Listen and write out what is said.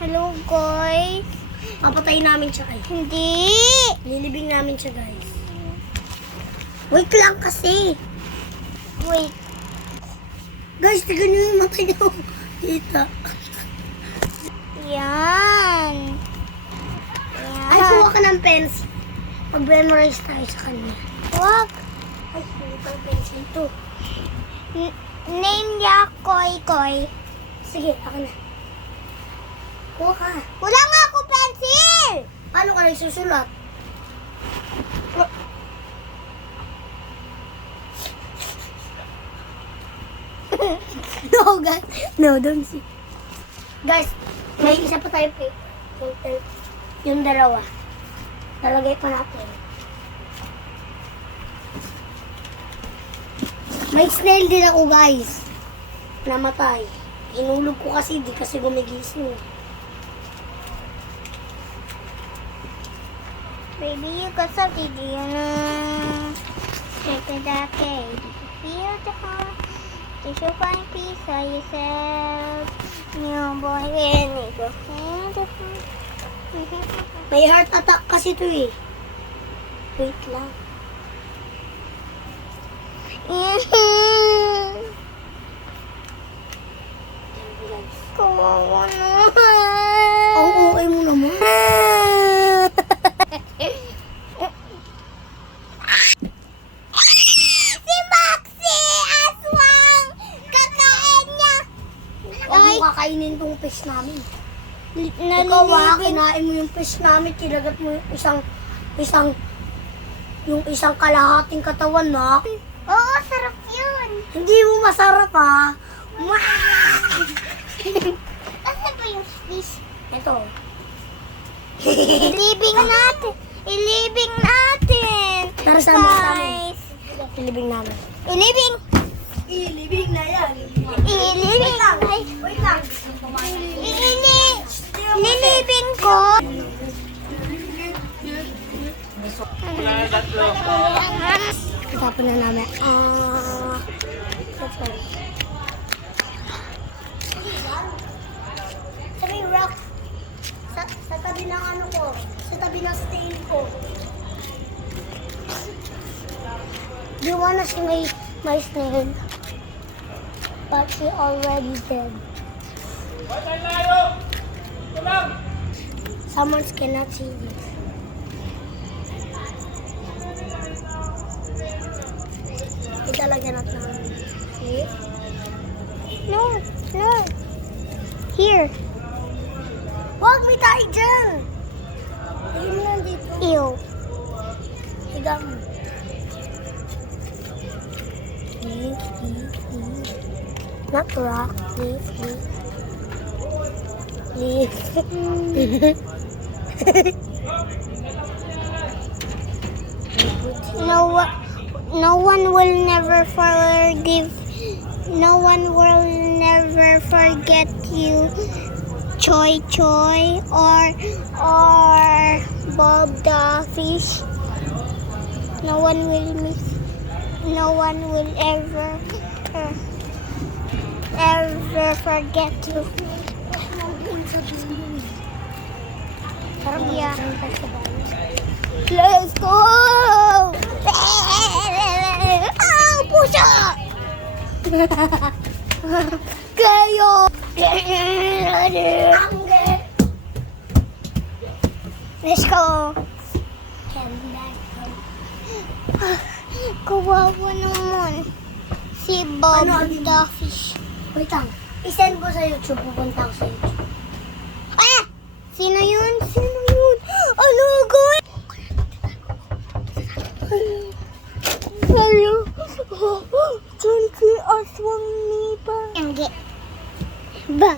Hello, guys. Papatayin namin siya guys. Hindi. Lilibing namin siya guys. Wait lang kasi. Wait. Guys, tignan nyo yung mata nyo. Kita. Yan. Ay, kuha ka ng pencil. Mag-memorize tayo sa kanya. Wag. Ay, hindi pang pencil to. Name niya Koy Koy. Sige, ako na. Kuha ka. Wala nga ako pencil. Paano ka nagsusulat? No, guys. No, don't see. Guys, may isa pa tayo paper. Yung dalawa. Lalagay pa natin. May snail din ako, guys. Namatay. Inulog ko kasi, di kasi gumigising. Baby, you got something, do you know? Take it that day. Feel the heart. Did you find peace for yourself? New boy, when you go in the heart. May heart attack kasi to eh. Wait lang. Kawawa Ang naman. okay mo naman. Si Maxi! Aswang! Kakain niya! Huwag Ay, mo kakainin tong fish namin. Ikaw nalilibin. kinain mo yung fish namin, kinagat mo yung isang kalahating katawan na. Oo, sarap yun. Hindi mo masarap ha. Asan ba yung fish? Ito. Ilibing natin. Ilibing natin. Tara, sama. Guys. Ilibing namin. Ilibing. Ilibing na yan. Ilibing. Ay, Wait lang. Nilibing ko. Tapon na namin. Sa may rock. Sa tabi ng ano ko. Sa tabi ng stain ko. Do you wanna see my snail? But she already dead. Someone cannot see this. Italagyan natin. See? No, no. Here. Huwag may tayo dyan! Ayun mo lang dito. Ew. Higa mo. Not rock. Leaf. No one will never forgive. No one will never forget you. Choi Choi or Bob the fish. No one will miss. No one will ever forget you. Yeah. Let's go! Oh, pusa! Kayo! Let's go! Kawawa naman. Si Bob the fish. Wait lang. I-send ko sa YouTube. Pupunta ako sa YouTube. Ah! Sino yun? Sino yun? Ano gawin? Hello? Diyan si Aswang Nipa. Hindi. Ba?